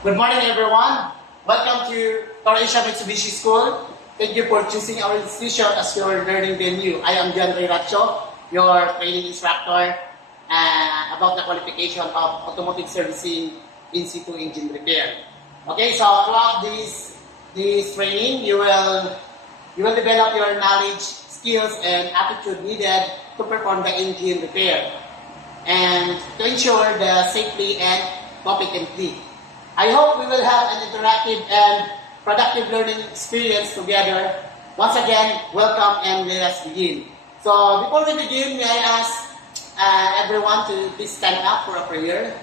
Good morning, everyone. Welcome to Croatia Mitsubishi School. Thank you for choosing our institution as your learning venue. I am John Ray Racho, your training instructor about the qualification of automotive servicing in situ engine repair. Okay, so throughout this training, you will develop your knowledge, skills, and attitude needed to perform the engine repair and to ensure the safely and competently. I hope we will have an interactive and productive learning experience together. Once again, welcome and let us begin. So before we begin, may I ask everyone to please stand up for a prayer.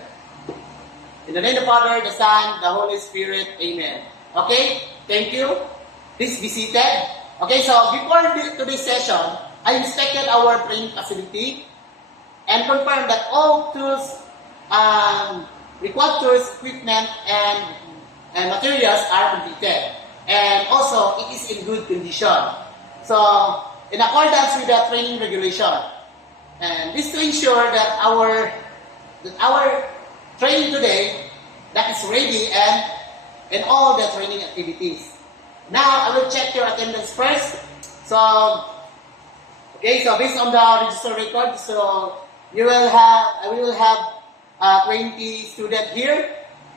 In the name of the Father, the Son, the Holy Spirit, Amen. Okay, thank you. Please be seated. Okay, so before today's session, I inspected our training facility and confirmed that all tools, required tools, equipment, and materials are completed. And also, it is in good condition. So, in accordance with the training regulation, and this to ensure that our training today that is ready and all the training activities. Now, I will check your attendance first. So, okay, so based on the register record, so we will have 20 students here,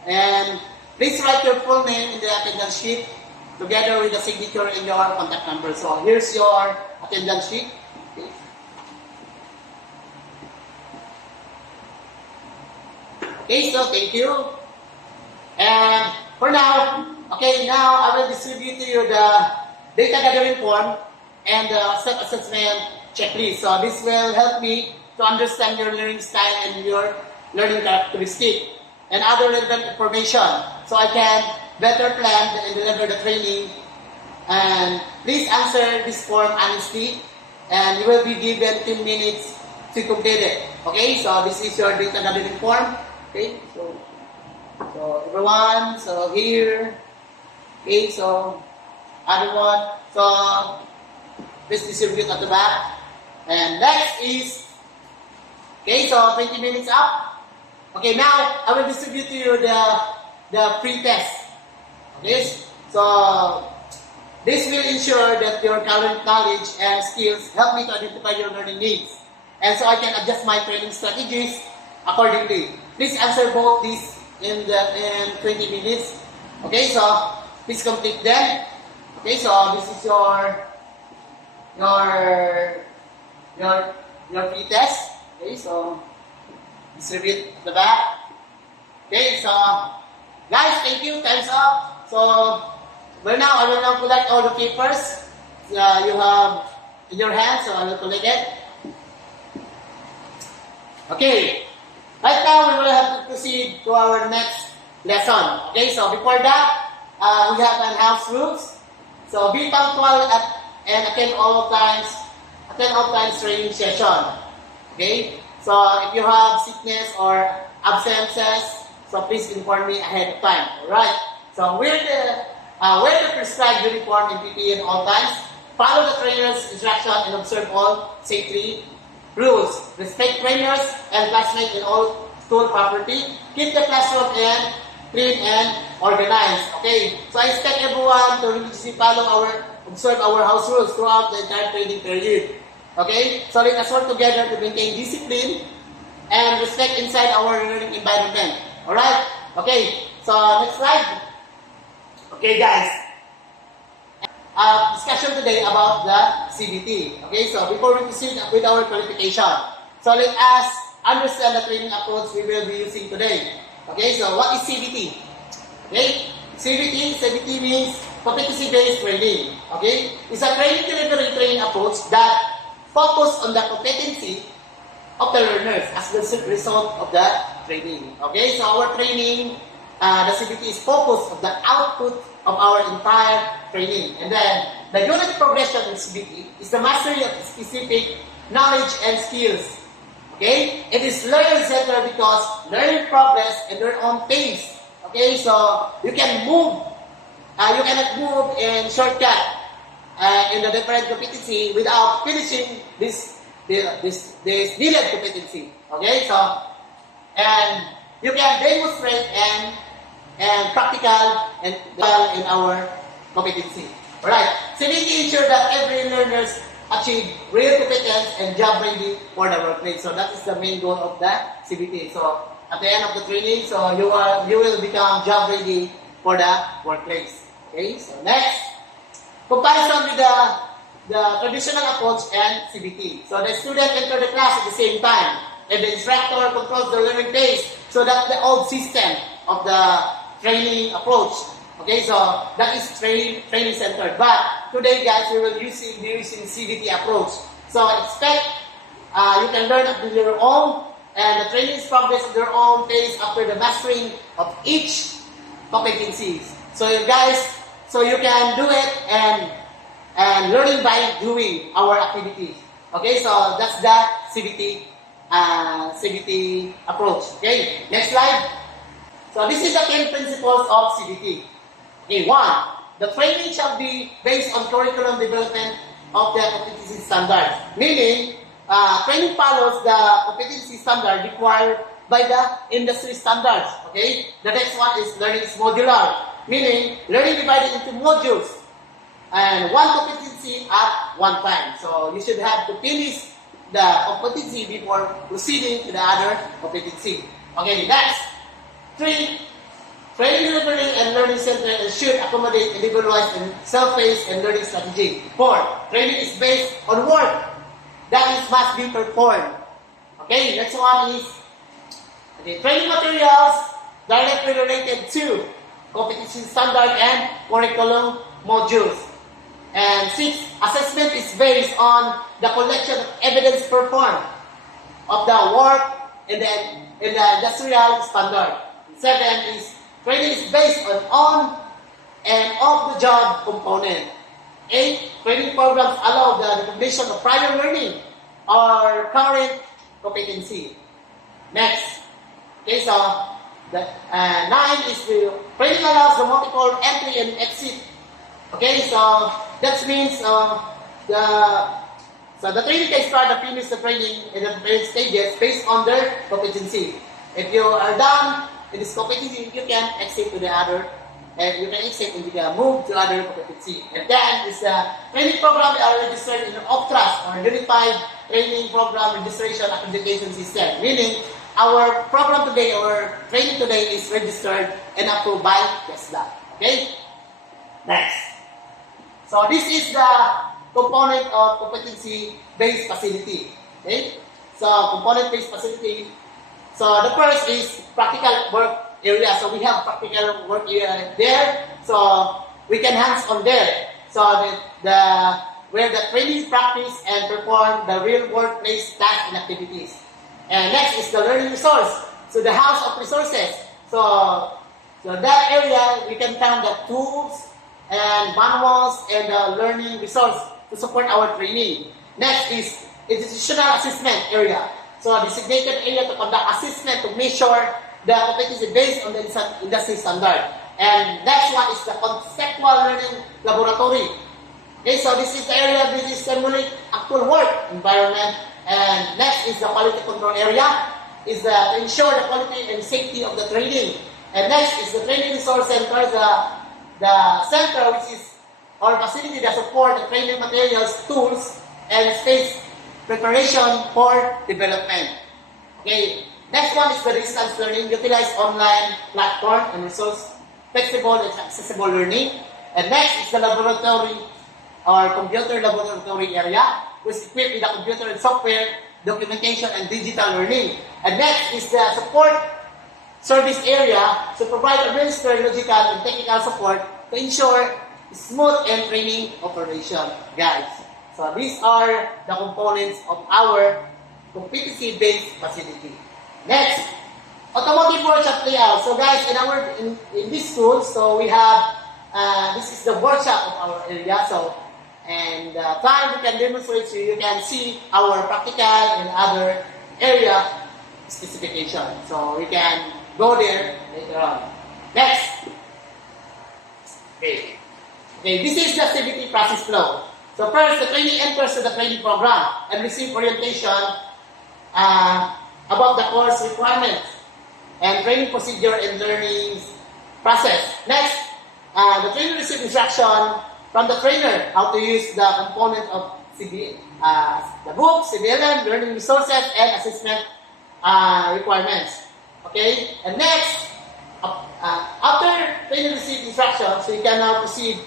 and please write your full name in the attendance sheet together with the signature and your contact number. So here's your attendance sheet. Okay, so thank you. And for now, okay, now I will distribute to you the data gathering form and the self-assessment checklist. So this will help me to understand your learning style and your learning characteristic and other relevant information so I can better plan and deliver the training. And please answer this form honestly, and you will be given 10 minutes to complete it. Okay, so this is your data gathering form. Okay, so everyone, so here, okay, so everyone, so please distribute at the back. And next is, okay, so 20 minutes up. Okay, now I will distribute to you the pre-test. Okay, so this will ensure that your current knowledge and skills help me to identify your learning needs, and so I can adjust my training strategies accordingly. Please answer both these in 20 minutes. Okay, so please complete them. Okay, so this is your pre-test. Okay, so distribute the back. Okay, so guys, thank you. Time's up. So I will now collect all the papers you have in your hands. So I will collect it. Okay. Right now we will have to proceed to our next lesson. Okay. So before that, we have an house rules. So be punctual and attend all times training session. Okay. So if you have sickness or absences, so please inform me ahead of time. Alright. So wear the prescribed uniform and PPE at all times. Follow the trainer's instruction and observe all safety rules. Respect trainers and classmates in all school property. Keep the classroom clean and organized. Okay. So I expect everyone to religiously observe our house rules throughout the entire training period. Okay, so let us work together to maintain discipline and respect inside our learning environment. Alright? Okay, so next slide. Okay, guys. Discussion today about the CBT. Okay, so before we proceed with our qualification, so let us understand the training approach we will be using today. Okay, so what is CBT? Okay, CBT means competency-based training. Okay, it's a training training approach that focus on the competency of the learners as the result of the training. Okay, so our training, the CBT is focused on the output of our entire training. And then, the unit progression in CBT is the mastery of specific knowledge and skills. Okay, it is learner-centered because learning progress at their own pace. Okay, so you can move, you cannot move in shortcut in the different competency without finishing this needed competency. Okay, so and you can demonstrate and practical and in our competency. Alright, CBT ensure that every learners achieve real competence and job ready for the workplace. So that is the main goal of the CBT. So at the end of the training, so you will become job ready for the workplace. Okay, so next, comparison with the traditional approach and CBT. So the student enter the class at the same time, and the instructor controls the learning pace. So that's the old system of the training approach. Okay, so that is training centered. But today, guys, we will be using CBT approach. So expect you can learn at your own, and the training is progress at your own pace after the mastering of each competencies. So you guys, so you can do it and learning by doing our activities. Okay, so that's the CBT approach. Okay, next slide. So this is the 10 principles of CBT. Okay, 1. The training shall be based on curriculum development of the competency standards. Meaning, training follows the competency standard required by the industry standards. Okay? The next one is learning is modular. Meaning, learning divided into modules. And one competency at one time. So, you should have to finish the competency before proceeding to the other competency. Okay, next. 3. Training delivery and learning center should accommodate individualized and self-paced and learning strategy. 4. Training is based on work that must be performed. Okay, next one is training materials directly related to competency standard and curriculum modules. And 6. Assessment is based on the collection of evidence performed of the work in the industrial standard. 7 is training is based on and off-the-job component. 8. Training programs allow the recognition of prior learning or current competency. Next. Okay, so the 9 is the training allows the multiple entry and exit. Okay, so that means the training can start and finish the training in the various stages based on their competency. If you are done in this competency, you can exit to the other, and you can exit and you can move to other competency. And then is the training program are registered in the OPTRAS or Unified Training Program Registration Accreditation System. Meaning, our program today or training today is registered and approved by TESDA. Okay? Next. So this is the component of competency-based facility. Okay? So component-based facility. So the first is practical work area. So we have practical work area there. So we can hands on there. So where the trainees practice and perform the real workplace tasks and activities. And next is the learning resource. So the house of resources. So that area we can find the tools and manuals and the learning resource to support our training. Next is institutional assessment area. So a designated area to conduct assessment to measure the competency based on the industry standard. And next one is the conceptual learning laboratory. Okay, so this is the area that is simulate actual work environment. And next is the quality control area, is to ensure the quality and safety of the training. And next is the training resource center, the center which is our facility that support the training materials, tools, and space preparation for development. Okay, next one is the distance learning, utilize online platform and resource flexible and accessible learning. And next is the laboratory or computer laboratory area, which is equipped with the computer and software, documentation, and digital learning. And next is the support service area to provide administrative, logical, and technical support to ensure smooth and training operation, guys. So these are the components of our competency-based facility. Next, automotive workshop layout. So guys, in this school, so we have this is the workshop of our area. So and time we can demonstrate so you can see our practical and other area specification. So we can go there later on. Next. Okay, this is the CBT process flow. So first, the trainee enters to the training program and receive orientation about the course requirements and training procedure and learning process. Next, the trainer receives instruction from the trainer how to use the component of the book, CBLM, learning resources, and assessment requirements. Okay, and next, after trainer receives instruction, so you can now proceed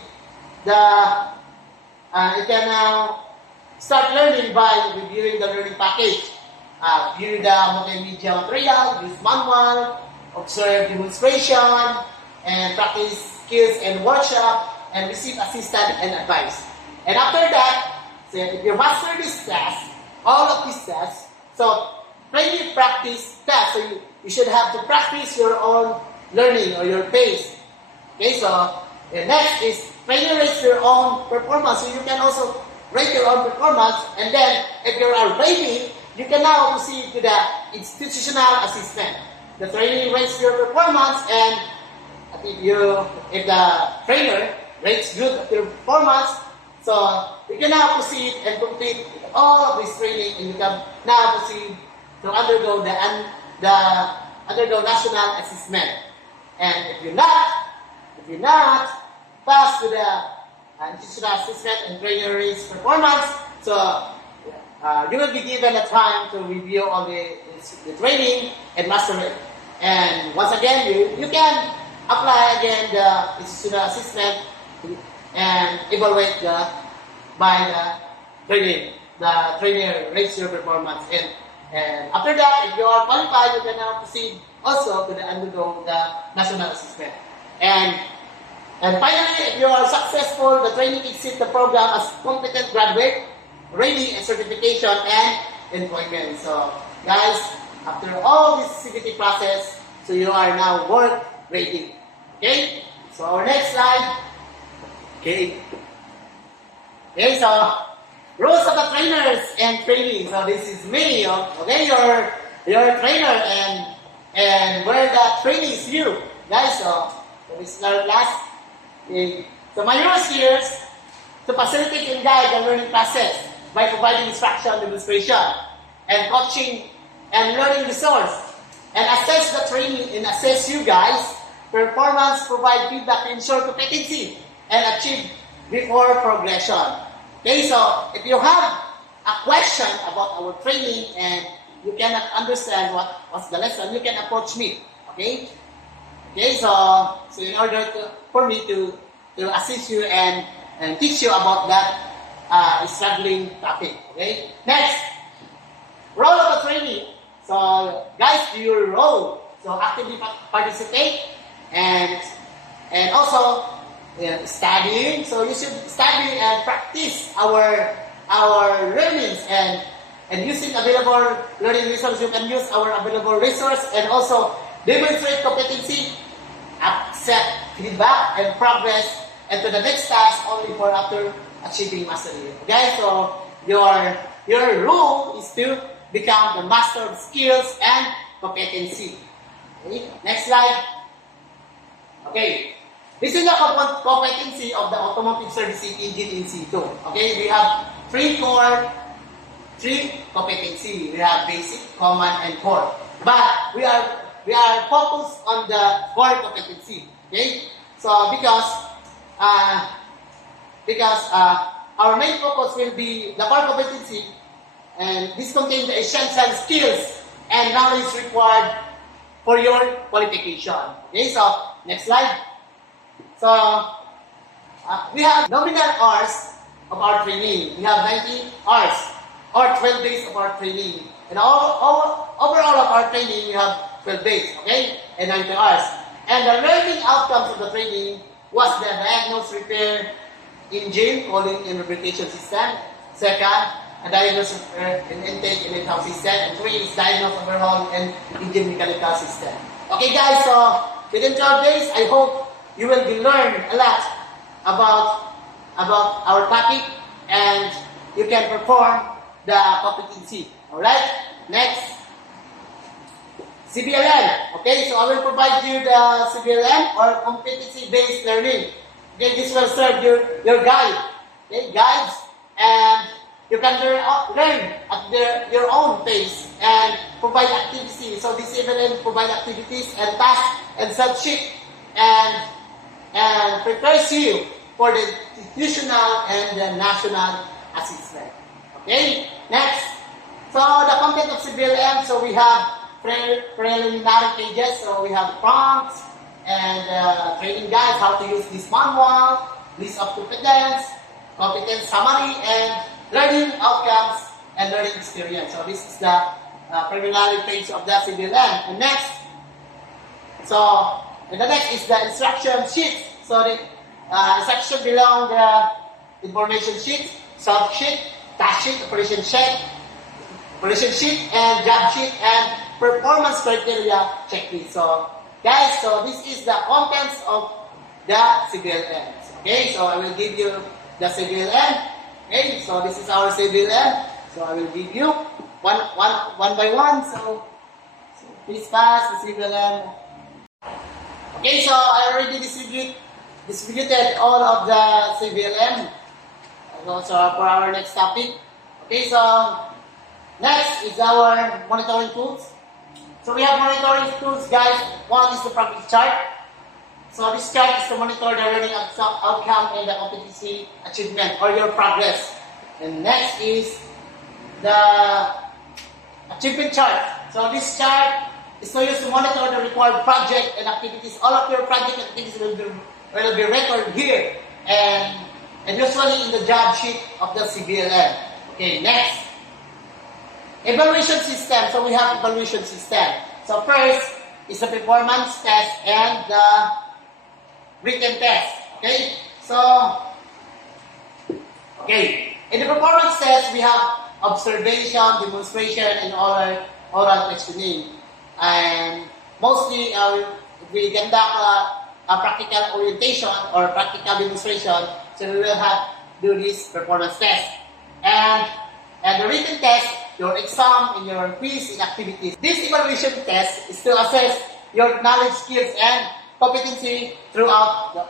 you can now start learning by reviewing the learning package. View the multimedia material, use manual, observe demonstration, and practice skills and workshop, and receive assistance and advice. And after that, so if you master this task, all of these tasks, so training practice tasks, so you should have to practice your own learning or your pace. Okay, so the next is training rates your own performance, so you can also rate your own performance, and then if you are rating, you can now proceed to the institutional assessment. The training rates your performance, and if the trainer rates good at your performance, so you can now proceed and complete all of this training, and you can now proceed to undergo national assessment. And if you're not pass to the institutional assessment and trainer rates performance, so you will be given a time to review all the training and master it. And once again, you can apply again the institutional assessment and evaluate by the training. The trainer rates your performance. And after that, if you are qualified, you can now proceed also to undergo the national assessment. And finally, if you are successful, the training exits the program as competent graduate, ready and certification and employment. So, guys, after all this CBT process, so you are now work ready. Okay? So, our next slide. Okay, so rules of the trainers and training. So, this is me, okay, your trainer, and where the training is you. Guys, so this is our class. Okay. So, my rules here is to facilitate and guide the learning process by providing instruction, demonstration, and coaching and learning resource, and assess the training and assess you guys' performance, provide feedback to ensure competency, and achieve before progression. Okay, so if you have a question about our training and you cannot understand what's the lesson, you can approach me. Okay, so in order for me to assist you and teach you about that struggling topic. Okay. Next, role of the training. So, guys, do your role. So, actively participate and also studying. So, you should study and practice our learnings and using available learning resources. You can use our available resource and also demonstrate competency, accept feedback and progress, and to the next task only for after achieving mastery. Okay, so your role is to become the master of skills and competency. Okay, next slide. Okay, this is the competency of the automotive servicing engine in C2. Okay, we have three competency. We have basic, common, and core. But we are focused on the core competency. Okay, so because our main focus will be the core competency, and this contains the essential skills and knowledge required for your qualification. Okay, so next slide. So we have nominal hours of our training. We have 90 hours or 12 days of our training, and overall of our training we have 12 days. Okay, and 90 hours. And the learning outcomes of the training was the diagnose, repair engine, cooling and lubrication system. Second, a diagnose, repair and intake and in-house system. And 3 is diagnose, overhaul and engine mechanical system. Okay guys, so within 12 days, I hope you will be learn a lot about our topic and you can perform the competency. Alright, next. CBLM. Okay, so I will provide you the CBLM or competency-based learning. Okay, this will serve your guide. Okay, guides, and you can learn at your own pace and provide activities. So this CBLM provide activities and tasks and subject and prepares you for the institutional and the national assessment. Okay, next. So the content of CBLM, so we have preliminary pages, so we have prompts and training guides, how to use this manual, list of competence summary, and learning outcomes and learning experience. So this is the preliminary page of the CBLM. And next, and the next is the instruction sheet. So the instruction belong the information sheet, sub sheet, task sheet, operation sheet, and job sheet, and performance criteria checklist. So, guys, so this is the contents of the CBLM. Okay, so I will give you the CBLM. Okay, so this is our CBLM. So I will give you one by one. So please pass the CBLM. Okay, so I already distributed all of the CBLM. So for our next topic. Okay, so next is our monitoring tools. So we have monitoring tools, guys. One is the progress chart. So this chart is to monitor the learning outcome and the competency achievement or your progress. And next is the achievement chart. So this chart is to use to monitor the required project and activities. All of your project activities will be recorded here and usually in the job sheet of the CBLM. Okay, next. Evaluation system. So we have evaluation system. So first is the performance test and the written test. Okay. So in the performance test we have observation, demonstration, and oral questioning. And mostly we conduct a practical orientation or practical demonstration. So we will have do this performance test and the written test, your exam, and your quiz and activities. This evaluation test is to assess your knowledge, skills, and competency throughout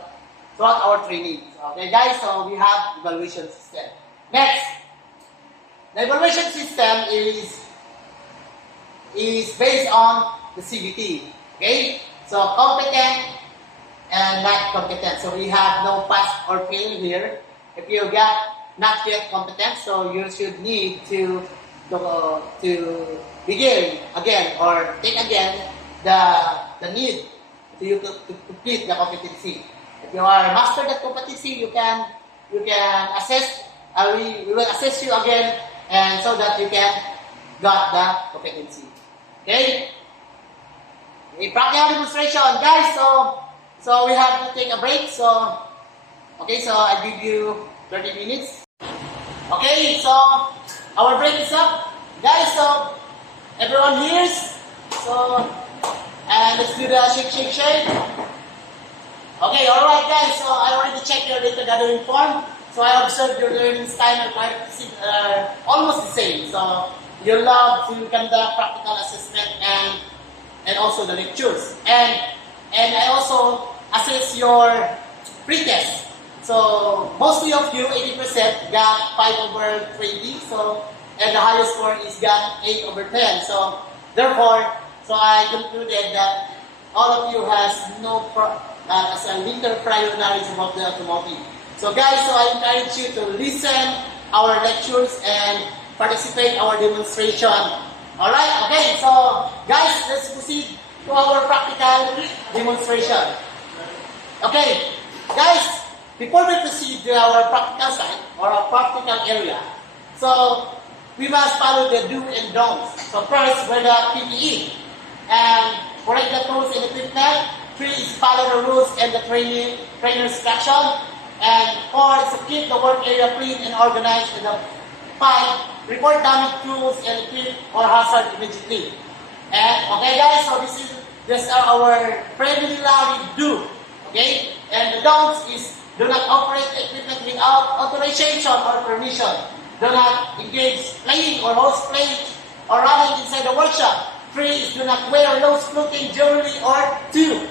our training. Okay, guys, so we have evaluation system. Next, the evaluation system is based on the CBT. Okay, so competent and not competent. So we have no pass or fail here. If you got not yet competent, so you should need to begin again or take again the need to you to complete the competency. If you are mastered that competency, you can assess. We will assess you again, and so that you can got the competency. Okay. A practical demonstration, guys. So we have to take a break. So I give you 30 minutes. Okay, so our break is up. Guys, so everyone hears. So, and let's do the shake. Okay, alright guys, so I already checked your data gathering form. So I observed your learning style are almost the same. So you love to conduct practical assessment and also the lectures. And I also assess your pre-test. So mostly of you, 80% got 5/20. So and the highest score is got 8/10. So therefore, I concluded that all of you has no as a little prior knowledge about the automotive. So guys, so I encourage you to listen our lectures and participate our demonstration. Alright, okay, so guys, let's proceed to our practical demonstration. Okay, guys, before we proceed to our practical side or our practical area, so we must follow the do and don'ts. So first, wear the PPE and correct the tools and equipment. 3 is follow the rules and the trainer's instruction. And 4 is to keep the work area clean and organized. And 5, report damaged tools and equipment or hazard immediately. And okay guys, so this are our preliminary do. Okay? And the don'ts is do not operate equipment without authorization or permission. Do not engage playing or host playing or running inside the workshop. 3 is do not wear loose clothing, jewelry, or 2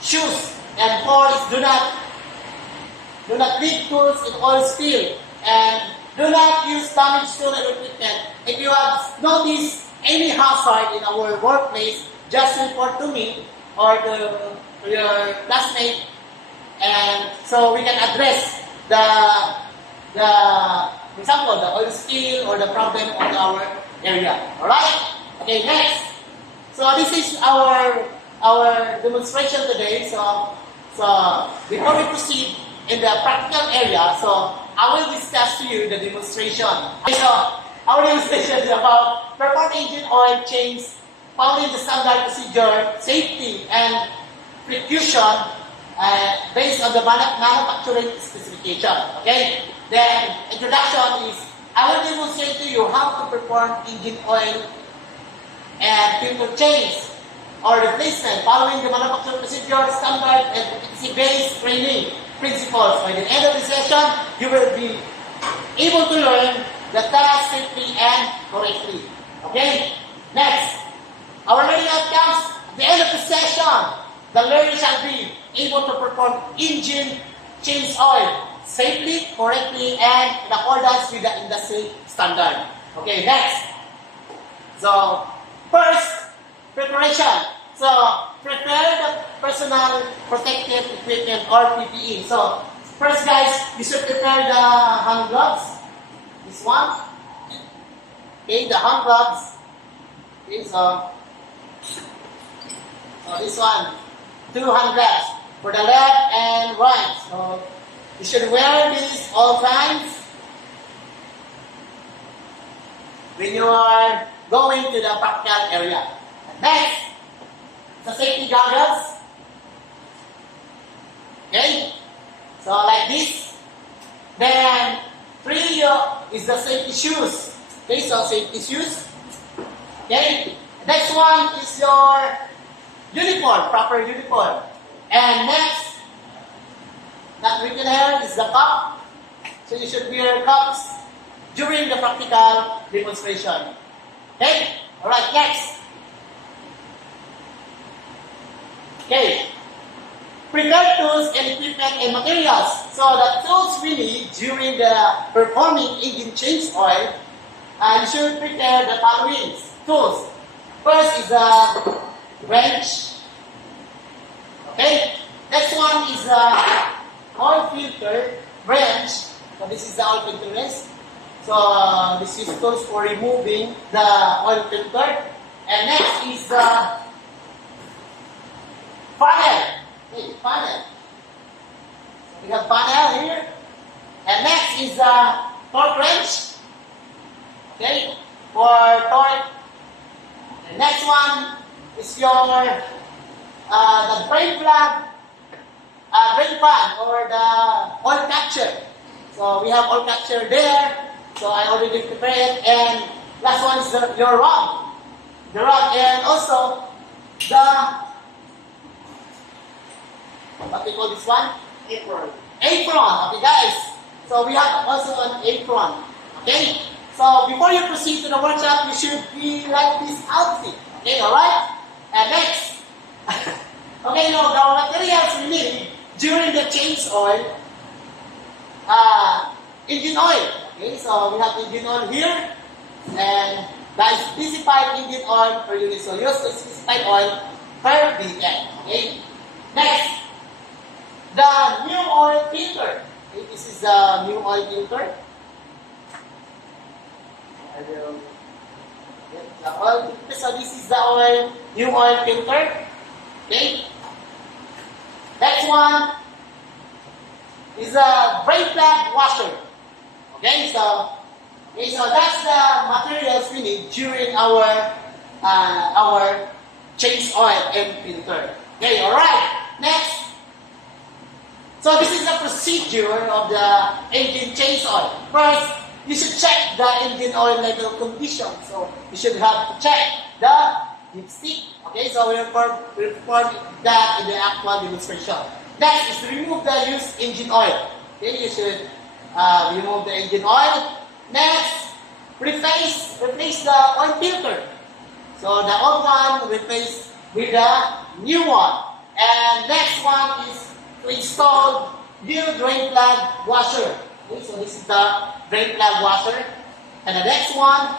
shoes. And 4 is do not leave tools in oil spill. And do not use damaged tool and equipment. If you have noticed any hazard in our workplace, just report to me or to your classmate, and so we can address the for example, the oil spill or the problem on our area. Alright? Okay, next. So this is our demonstration today. So before we proceed in the practical area, so I will discuss to you the demonstration. Okay, so our demonstration is about perform engine oil change following the standard procedure, safety and precaution based on the manufacturing specification. Okay? Then, introduction is, I will demonstrate to you how to perform engine oil and filter change or replacement following the manufacturing procedure, standard, and efficiency-based training principles. By the end of the session, you will be able to learn the task safely and correctly. Okay? Next, our learning outcomes. At the end of the session, the learner shall be able to perform engine change oil safely, correctly, and in accordance with the industry standard. Okay, next. So, first, preparation. So, prepare the personal protective equipment or PPE. So, first guys, you should prepare the hand gloves. This one. Okay, the hand gloves. Okay, so this one. 2 hand gloves for the left and right. So, you should wear this all times when you are going to the practical area. Next, the safety goggles. Okay? So like this. Then 3 is the safety shoes. Okay, so safety shoes. Okay? Next one is your uniform, proper uniform. And next, that written here is the cup. So you should wear cups during the practical demonstration. Okay? Alright, next. Okay. Prepare tools and equipment and materials. So the tools we need during the performing engine change oil, you should prepare the following tools. First is a wrench. Okay? Next one is a oil filter wrench. So this is the oil filter wrench. So this is tools for removing the oil filter. And next is the funnel. Okay, funnel. We have funnel here. And next is the torque wrench. Okay, for torque. And next one is your the brake plug. Brake pan or the oil catcher. So we have oil catcher there. So I already prepared. And last one is your rod. The rod and also the what we call this one? Apron. Apron. Okay guys. So we have also an apron. Okay. So before you proceed to the workshop, you should be like this outfit. Okay, alright? And next. Okay, now the materials we need during the change oil, engine oil. Okay, so we have engine oil here, and the specified engine oil per unit. So use the specified oil per vehicle. Okay. Next, the new oil filter. Okay, this is the new oil filter. I will get the oil filter. So this is the new oil filter. Okay. Next one is a brake plug washer. Okay, so that's the materials we need during our change oil and filter. Okay, alright. Next. So this is the procedure of the engine change oil. First, you should check the engine oil level condition. So you should have to check the dipstick. Okay, so we'll perform that in the actual demonstration. Next is to remove the used engine oil. Okay, you should remove the engine oil. Next, replace the oil filter. So the old one replace with the new one. And next one is to install new drain plug washer. Okay, so this is the drain plug washer. And the next one,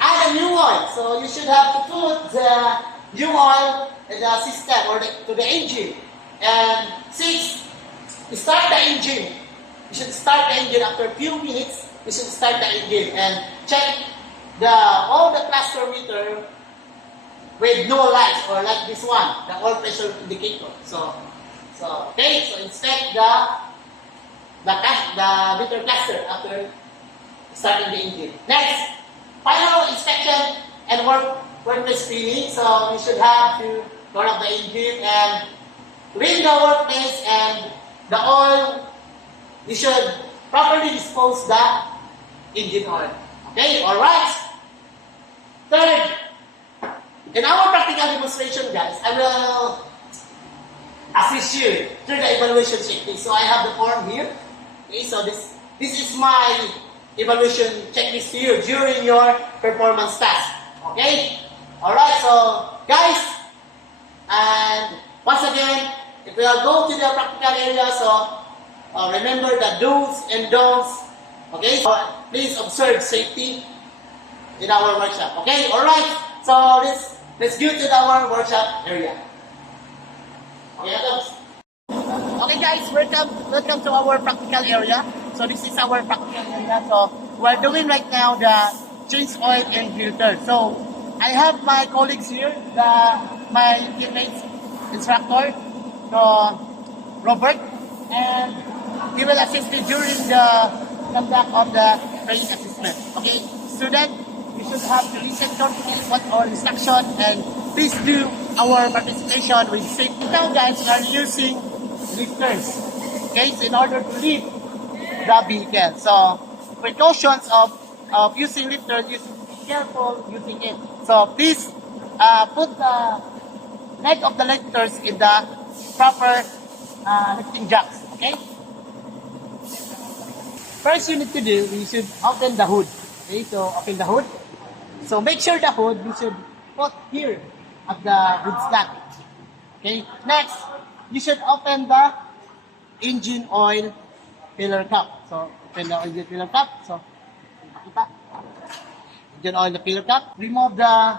add a new one. So you should have to put the new oil in the system or to the engine. And 6, start the engine. You should start the engine after a few minutes. You should start the engine and check all the cluster meter with no lights or like this one, the oil pressure indicator. So inspect the meter cluster after starting the engine. Next, final inspection and workplace cleaning. So you should have to turn off the engine and clean the workplace and the oil. You should properly dispose the engine oil. Okay, alright. Third, in our practical demonstration, guys, I will assist you through the evaluation checklist. So I have the form here. Okay, so this is my evaluation checklist to you during your performance task. Okay? Alright, so guys, and once again, if we are go to the practical area, so remember the do's and don'ts. Okay, so please observe safety in our workshop. Okay, alright, so let's go to our workshop area. Okay, okay guys, welcome to our practical area. So this is our practical area. So we're doing right now the change oil and filter. So I have my colleagues here, my teammates, instructor, Robert, and he will assist me during the conduct of the training assessment. Okay, student, you should have to listen carefully what our instruction and please do our participation with safety. Now guys, we are using lifters, okay, so in order to lift the vehicle. So precautions of using lifters, you should be careful using it. So please put the leg of the lifters in the proper lifting jacks. Okay. First you need to do, you should open the hood. Okay, so open the hood. So make sure the hood you should put here at the hood slot. Okay. Next, you should open the engine oil filler cap. So open the engine filler cap. So engine oil filler cap. Remove the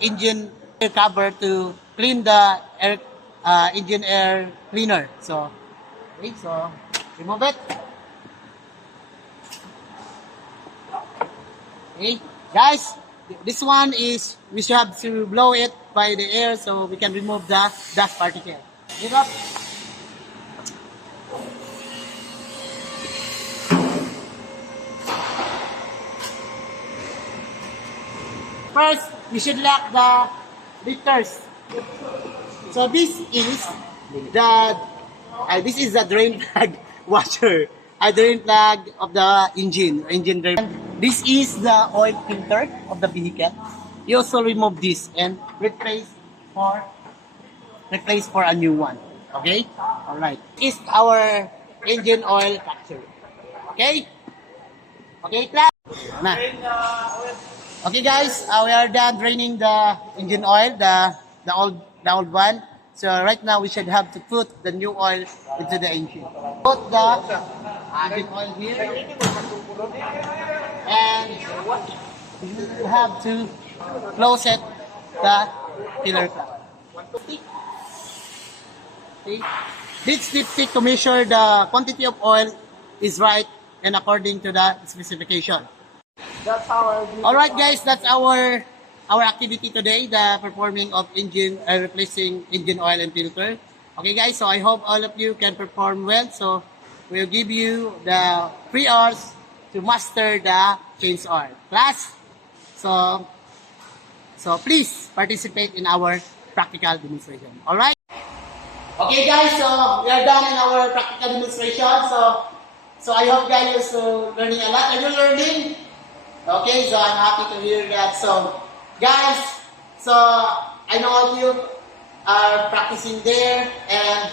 engine air cover to clean the engine air cleaner. So okay, so remove it. Okay, guys, this one is we should have to blow it by the air so we can remove the dust particle. Lift up. First, we should lock the lifters. So this is the drain plug washer. A drain plug of the engine drain. And this is the oil filter of the vehicle. You also remove this and replace for a new one. Okay? Alright. This is our engine oil capture. Okay? Okay, class? Okay guys, we are done draining the engine oil, the old one. So right now we should have to put the new oil into the engine. Put the engine oil here, and you have to close it the filler cap. See? This dipstick to measure the quantity of oil is right and according to the specification. Alright guys, that's our activity today, the performing of engine, replacing engine oil and filter. Okay guys, so I hope all of you can perform well. So we'll give you the 3 hours to master the change oil. Class, so please participate in our practical demonstration. Alright? Okay guys, so we are done in our practical demonstration. So I hope guys are learning a lot. Are you learning? Okay, so I'm happy to hear that. So, guys, so I know all of you are practicing there and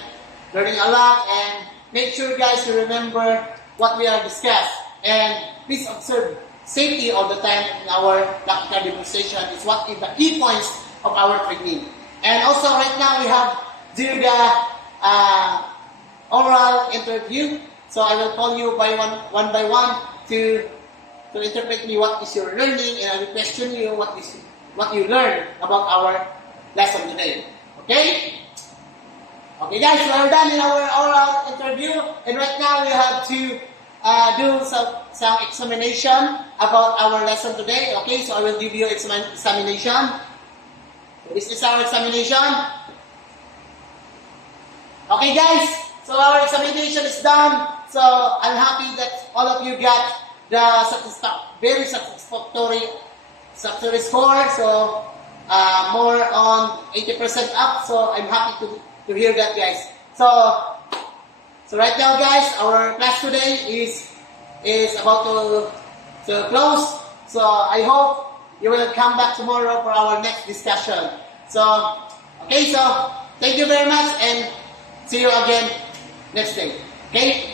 learning a lot. And make sure, guys, you remember what we are discussed. And please observe safety all the time in our practical demonstration. It's what is the key points of our training. And also, right now, we have do the oral interview. So I will call you one by one to interpret me what is your learning, and I will question you what is what you learned about our lesson today. Okay? Okay guys, we are done in our oral interview, and right now we have to do some examination about our lesson today. Okay, so I will give you examination. This is our examination. Okay guys, so our examination is done. So I'm happy that all of you got the very satisfactory score. So more on 80% up. So I'm happy to hear that, guys. So right now, guys, our class today is about to close. So I hope you will come back tomorrow for our next discussion. So okay, so thank you very much, and see you again next day. Okay.